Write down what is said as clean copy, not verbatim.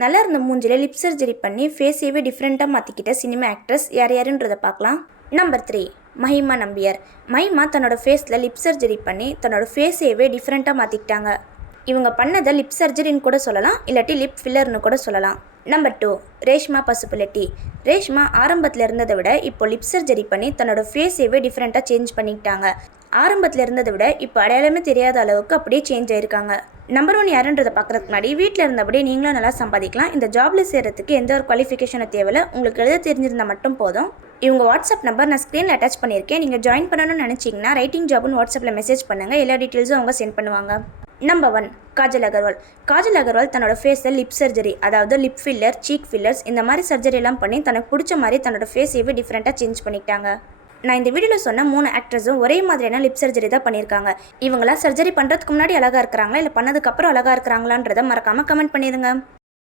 நல்லா இருந்த மூஞ்சில லிப் சர்ஜரி பண்ணி ஃபேஸையே டிஃப்ரெண்ட்டாக மாற்றிக்கிட்ட சினிமா ஆக்ட்ரஸ் யார் யாருன்றதை பார்க்கலாம். நம்பர் 3 மஹிமா நம்பியார். மஹிமா தன்னோட ஃபேஸில் லிப் சர்ஜரி பண்ணி தன்னோட ஃபேஸையவே டிஃப்ரெண்ட்டாக மாற்றிக்கிட்டாங்க. இவங்க பண்ணதை லிப் சர்ஜரின்னு கூட சொல்லலாம், இல்லாட்டி லிப் ஃபில்லர்னு கூட சொல்லலாம். நம்பர் 2 ரேஷ்மா பசுப்புலட்டி. ரேஷ்மா ஆரம்பத்தில் இருந்ததை விட இப்போ லிப் சர்ஜரி பண்ணி தன்னோட ஃபேஸையவே டிஃப்ரெண்ட்டாக சேஞ்ச் பண்ணிக்கிட்டாங்க. ஆரம்பத்தில் இருந்ததை விட இப்போ அடையாளமே தெரியாத அளவுக்கு அப்படியே சேஞ்ச் ஆயிருக்காங்க. நம்பர் 1 யாருன்றதை பார்க்குறதுக்கு முன்னாடி வீட்டில் இருந்தபடியே நீங்களும் நல்லா சம்பாதிக்கலாம். இந்த ஜாபில் சேர்கிறதுக்கு எந்த ஒரு குவாலிஃபிகேஷனும் தேவையில்லை, உங்களுக்கு எழுத தெரிஞ்சிருந்தால் மட்டும் போதும். இவங்க வாட்ஸ்அப் நம்பர் நான் ஸ்க்ரீனில் அட்டாச் பண்ணியிருக்கேன். நீங்கள் ஜாயின் பண்ணணும்னு நினச்சிங்கன்னா ரைட்டிங் ஜாப்னு வாட்ஸ்அப்பில் மெசேஜ் பண்ணுங்கள், எல்லா டீட்டெயில்ஸும் அவங்க சென்ட் பண்ணுவாங்க. நம்பர் 1 காஜல் அகர்வால். காஜல் அகர்வால் தன்னோட ஃபேஸில் லிப் சர்ஜரி, அதாவது லிப் ஃபில்லர், சீக் ஃபில்லர்ஸ் இந்த மாதிரி சர்ஜரிலாம் பண்ணி தனக்கு பிடிச்ச மாதிரி தன்னோட ஃபேஸையே டிஃப்ரெண்ட்டாக சேஞ்ச் பண்ணிக்கிட்டாங்க. நான் இந்த வீடியோவில் சொன்ன 3 ஆக்ட்ரஸும் ஒரே மாதிரியான லிப் சர்ஜரி தான் பண்ணியிருக்காங்க. இவங்களாம் சர்ஜரி பண்ணுறதுக்கு முன்னாடி அழகாக இருக்கிறாங்களா இல்லை பண்ணதுக்கப்புறம் அழகாக இருக்கிறாங்களான்றதை மறக்காமல் கமெண்ட் பண்ணிடுங்க.